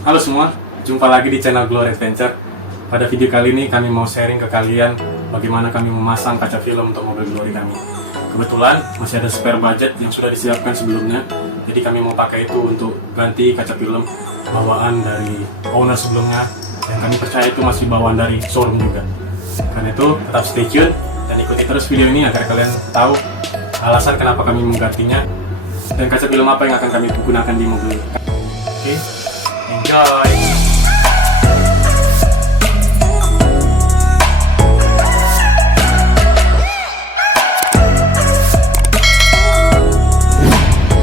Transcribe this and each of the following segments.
Halo semua, jumpa lagi di channel Glory Adventure. Pada video kali ini kami mau sharing ke kalian bagaimana kami memasang kaca film untuk mobil Glory kami. Kebetulan masih ada spare budget yang sudah disiapkan sebelumnya, jadi kami mau pakai itu untuk ganti kaca film bawaan dari owner sebelumnya, dan kami percaya itu masih bawaan dari showroom juga. Karena itu tetap stay tune dan ikuti terus video ini agar kalian tahu alasan kenapa kami menggantinya dan kaca film apa yang akan kami gunakan di mobil. Oke, enjoy!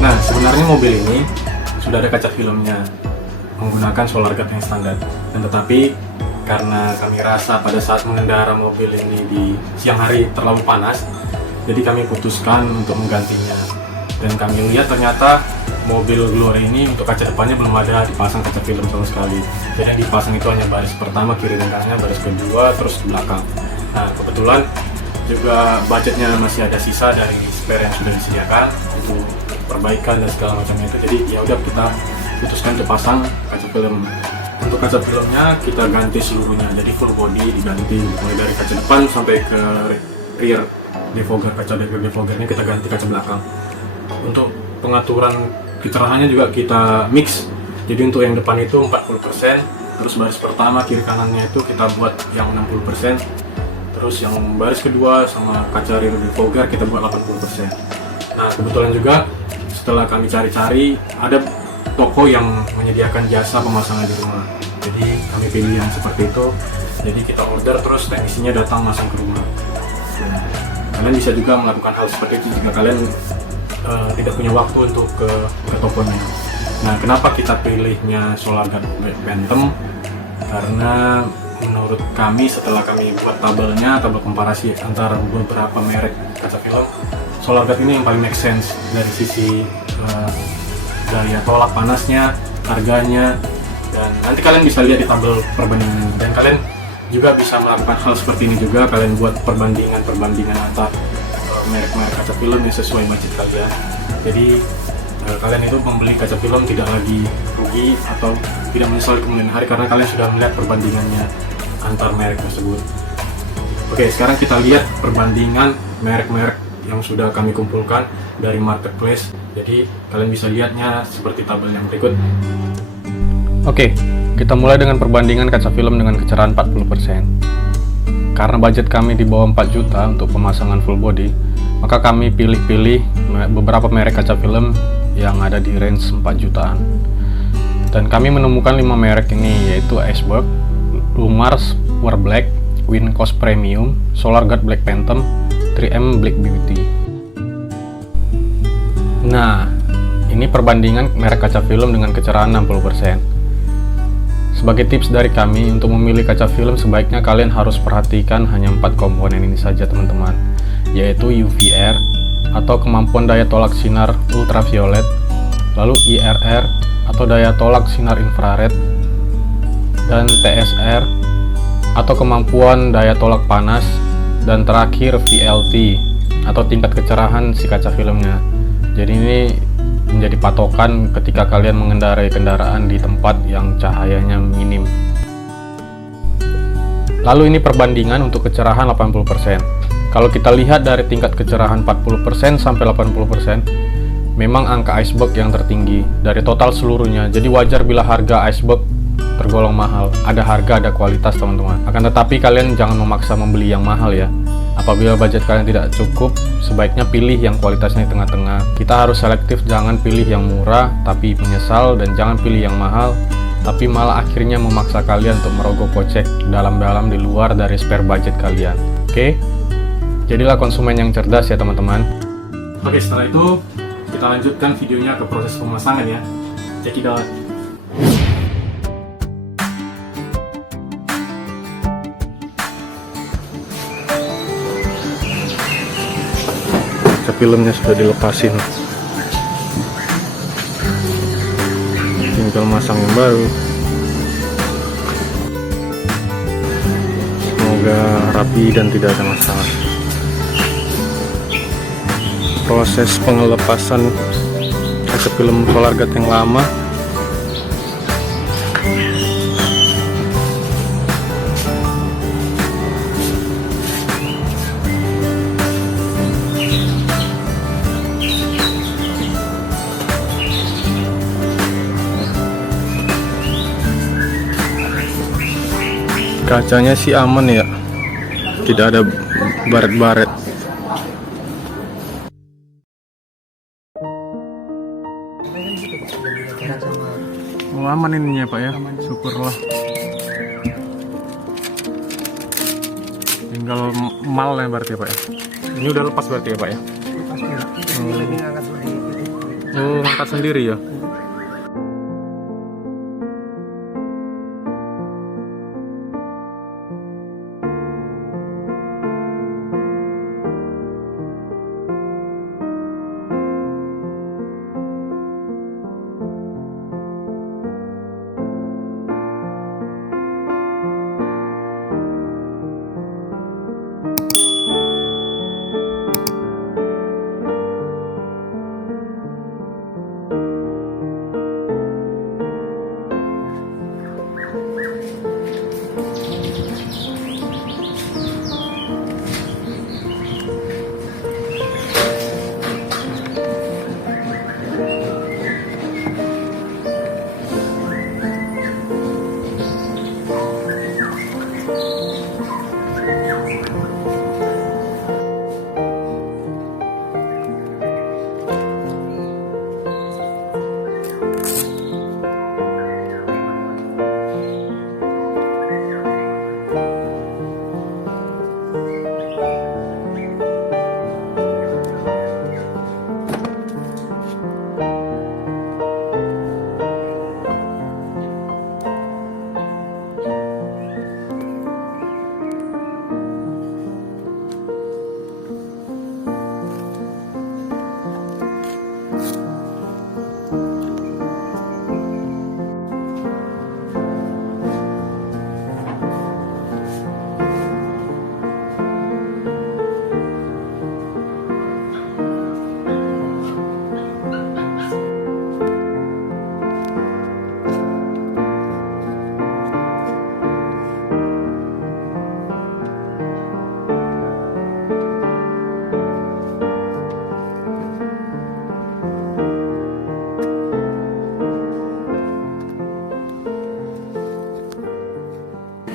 Nah, sebenarnya mobil ini sudah ada kaca filmnya menggunakan solar guard yang standar, dan tetapi karena kami rasa pada saat mengendara mobil ini di siang hari terlalu panas, jadi kami putuskan untuk menggantinya. Dan kami lihat ternyata mobil Glory ini untuk kaca depannya belum ada dipasang kaca film sama sekali. Jadi yang dipasang itu hanya baris pertama kiri dan kanannya, baris kedua, terus belakang. Nah, kebetulan juga budgetnya masih ada sisa dari spare yang sudah disediakan untuk perbaikan dan segala macamnya itu. Jadi ya udah, kita putuskan untuk pasang kaca film. Untuk kaca filmnya kita ganti seluruhnya, jadi full body diganti, mulai dari kaca depan sampai ke rear defogger. Kaca defoggernya kita ganti kaca belakang. Untuk pengaturan kecerahannya juga kita mix, jadi untuk yang depan itu 40%, terus baris pertama kiri kanannya itu kita buat yang 60%, terus yang baris kedua sama kaca rear defogger kita buat 80%. Nah, kebetulan juga setelah kami cari-cari ada toko yang menyediakan jasa pemasangan di rumah, jadi kami pilih yang seperti itu. Jadi kita order, terus teknisinya datang masang ke rumah. Nah, kalian bisa juga melakukan hal seperti itu jika kalian tidak punya waktu untuk ke tokonya. Nah, kenapa kita pilihnya solar guard black phantom? Karena menurut kami setelah kami buat tabel komparasi antara beberapa merek kaca film, solar guard ini yang paling make sense dari sisi daya tolak panasnya, harganya, dan nanti kalian bisa lihat di tabel perbandingan. Dan kalian juga bisa melakukan hal seperti ini juga, kalian buat perbandingan antar merek-merek kaca film yang sesuai budget kalian. Jadi kalian itu membeli kaca film tidak lagi rugi atau tidak menyesal kemudian hari, karena kalian sudah melihat perbandingannya antar merek tersebut. Oke, sekarang kita lihat perbandingan merek-merek yang sudah kami kumpulkan dari marketplace. Jadi kalian bisa lihatnya seperti tabel yang berikut. Oke, kita mulai dengan perbandingan kaca film dengan kecerahan 40%. Karena budget kami di bawah 4 juta untuk pemasangan full body, maka kami pilih-pilih beberapa merek kaca film yang ada di range 4 jutaan. Dan kami menemukan 5 merek ini, yaitu Iceberg, Lumars War Black, Wincos Premium, Solar Guard Black Phantom, 3M Black Beauty. Nah, ini perbandingan merek kaca film dengan kecerahan 60%. Sebagai tips dari kami, untuk memilih kaca film sebaiknya kalian harus perhatikan hanya 4 komponen ini saja teman-teman, yaitu UVR atau kemampuan daya tolak sinar ultraviolet, lalu IRR atau daya tolak sinar infrared, dan TSR atau kemampuan daya tolak panas, dan terakhir VLT atau tingkat kecerahan si kaca filmnya. Jadi ini menjadi patokan ketika kalian mengendarai kendaraan di tempat yang cahayanya minim. Lalu ini perbandingan untuk kecerahan 80%. Kalau kita lihat dari tingkat kecerahan 40% sampai 80%, memang angka Iceberg yang tertinggi dari total seluruhnya. Jadi wajar bila harga Iceberg tergolong mahal. Ada harga, ada kualitas teman-teman. Akan tetapi kalian jangan memaksa membeli yang mahal ya. Apabila budget kalian tidak cukup, sebaiknya pilih yang kualitasnya di tengah-tengah. Kita harus selektif, jangan pilih yang murah tapi menyesal, dan jangan pilih yang mahal tapi malah akhirnya memaksa kalian untuk merogoh kocek dalam-dalam di luar dari spare budget kalian. Oke? Jadilah konsumen yang cerdas ya teman-teman. Oke, setelah itu kita lanjutkan videonya ke proses pemasangan ya. Check it out. Filmnya sudah dilepasin, tinggal masang yang baru. Semoga rapi dan tidak ada masalah. Proses pengelepasan kaca film solar guard yang lama Kacanya sih aman ya, tidak ada baret-baret. Oh, aman ininya Pak ya, syukurlah. Tinggal mal ya berarti ya Pak ya. Ini udah lepas berarti ya Pak ya. Oh, ngangkat sendiri ya.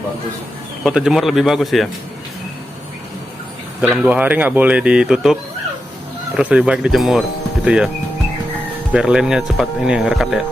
Bagus. Foto jemur lebih bagus ya. Dalam 2 hari nggak boleh ditutup, terus lebih baik dijemur, gitu ya. Biar lemnya cepat ini ngerekat ya.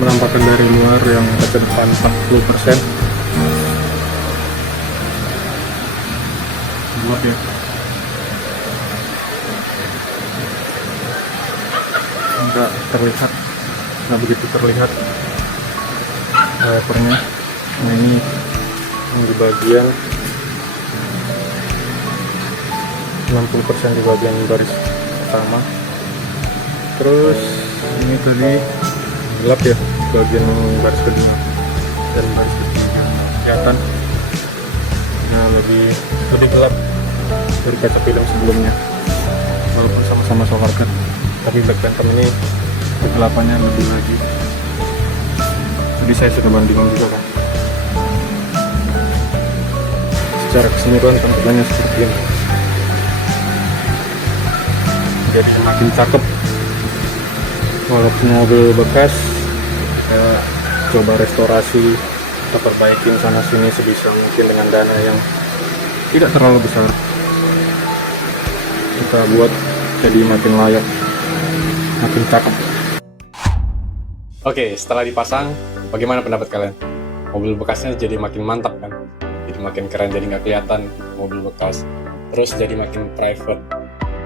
Menampakkan dari luar yang kaca depan 40%. Gelap ya. Enggak terlihat, nggak begitu terlihat wipernya. Nah ini yang di bagian 60% di bagian baris pertama. Terus ini tadi gelap ya bagian baris kedua dan baris ketiga kelihatan. Nah lebih gelap dari kaca film sebelumnya, walaupun sama-sama solar cut, tapi Black Phantom ini kegelapannya lebih lagi. Jadi saya sudah bandingkan juga kan, secara keseluruhan tampilannya seperti ini. Jadi makin cakep. Walaupun mobil bekas, kita coba restorasi, kita perbaikin sana sini sebisa mungkin dengan dana yang tidak terlalu besar. Kita buat jadi makin layak, makin cakep. Oke, setelah dipasang, bagaimana pendapat kalian? Mobil bekasnya jadi makin mantap kan? Jadi makin keren, jadi nggak kelihatan mobil bekas. Terus jadi makin private,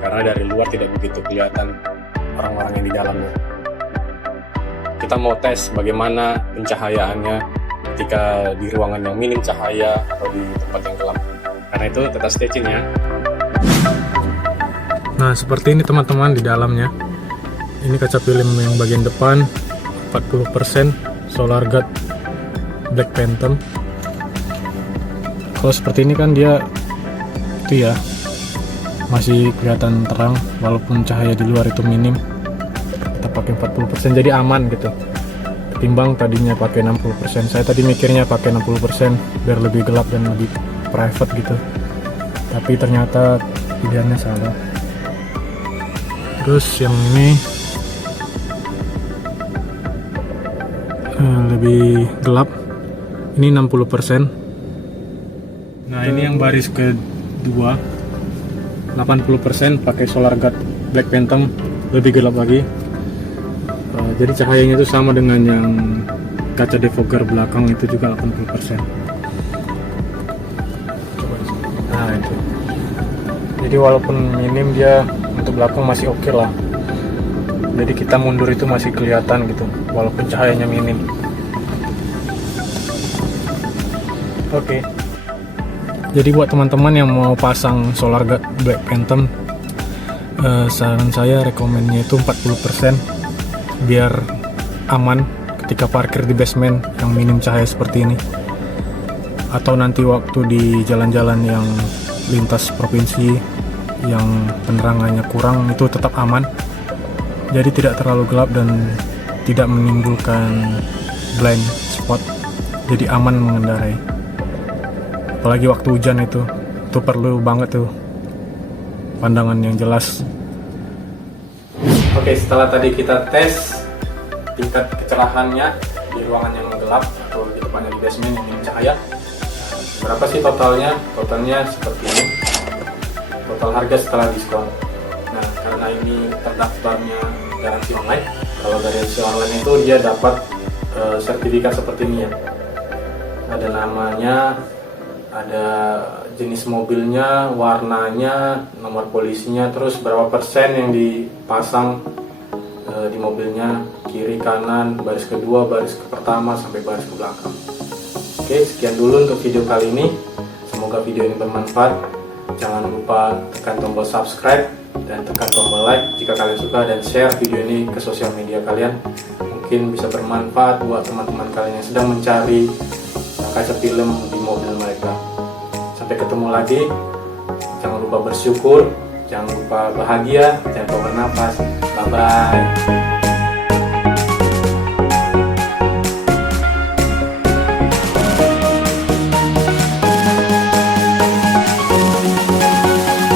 karena dari luar tidak begitu kelihatan orang-orang yang di dalamnya. Kita mau tes bagaimana pencahayaannya ketika di ruangan yang minim cahaya atau di tempat yang gelap. Karena itu tetap stay tune ya. Nah, seperti ini teman-teman di dalamnya. Ini kaca film yang bagian depan 40% Solar Guard Black Phantom. Kalau seperti ini kan dia itu ya masih kelihatan terang walaupun cahaya di luar itu minim. Kita pakai 40% jadi aman gitu. Ketimbang tadinya pakai 60%. Saya tadi mikirnya pakai 60% biar lebih gelap dan lebih private gitu. Tapi ternyata pilihannya salah. Terus yang ini lebih gelap. Ini 60%. Nah, ini yang baris kedua 80% pakai Solar Guard Black Phantom, lebih gelap lagi. Jadi cahayanya itu sama dengan yang kaca defogger belakang itu juga 80%. Nah, itu. Jadi walaupun minim dia untuk belakang masih oke lah. Jadi kita mundur itu masih kelihatan gitu walaupun cahayanya minim. Oke. Jadi buat teman-teman yang mau pasang Solar Guard Black Phantom, saran saya rekomennya itu 40% biar aman ketika parkir di basement yang minim cahaya seperti ini, atau nanti waktu di jalan-jalan yang lintas provinsi yang penerangannya kurang itu tetap aman. Jadi tidak terlalu gelap dan tidak menimbulkan blind spot, jadi aman mengendarai. Apalagi waktu hujan itu perlu banget tuh pandangan yang jelas. Oke, setelah tadi kita tes tingkat kecerahannya di ruangan yang gelap atau di tempatnya di basement yang minim cahaya, berapa sih totalnya? Totalnya seperti ini. Total harga setelah diskon. Nah, karena ini terdaftarnya garansi online, kalau garansi online itu dia dapat sertifikat seperti ini ya. Ada namanya, ada jenis mobilnya, warnanya, nomor polisinya, terus berapa persen yang dipasang di mobilnya, kiri, kanan, baris kedua, baris ke pertama, sampai baris ke belakang. Oke, sekian dulu untuk video kali ini. Semoga video ini bermanfaat. Jangan lupa tekan tombol subscribe dan tekan tombol like jika kalian suka, dan share video ini ke sosial media kalian. Mungkin bisa bermanfaat buat teman-teman kalian yang sedang mencari kaca film di mobil mereka. Sampai ketemu lagi. Jangan lupa bersyukur, jangan lupa bahagia, jangan lupa bernafas. Bye bye.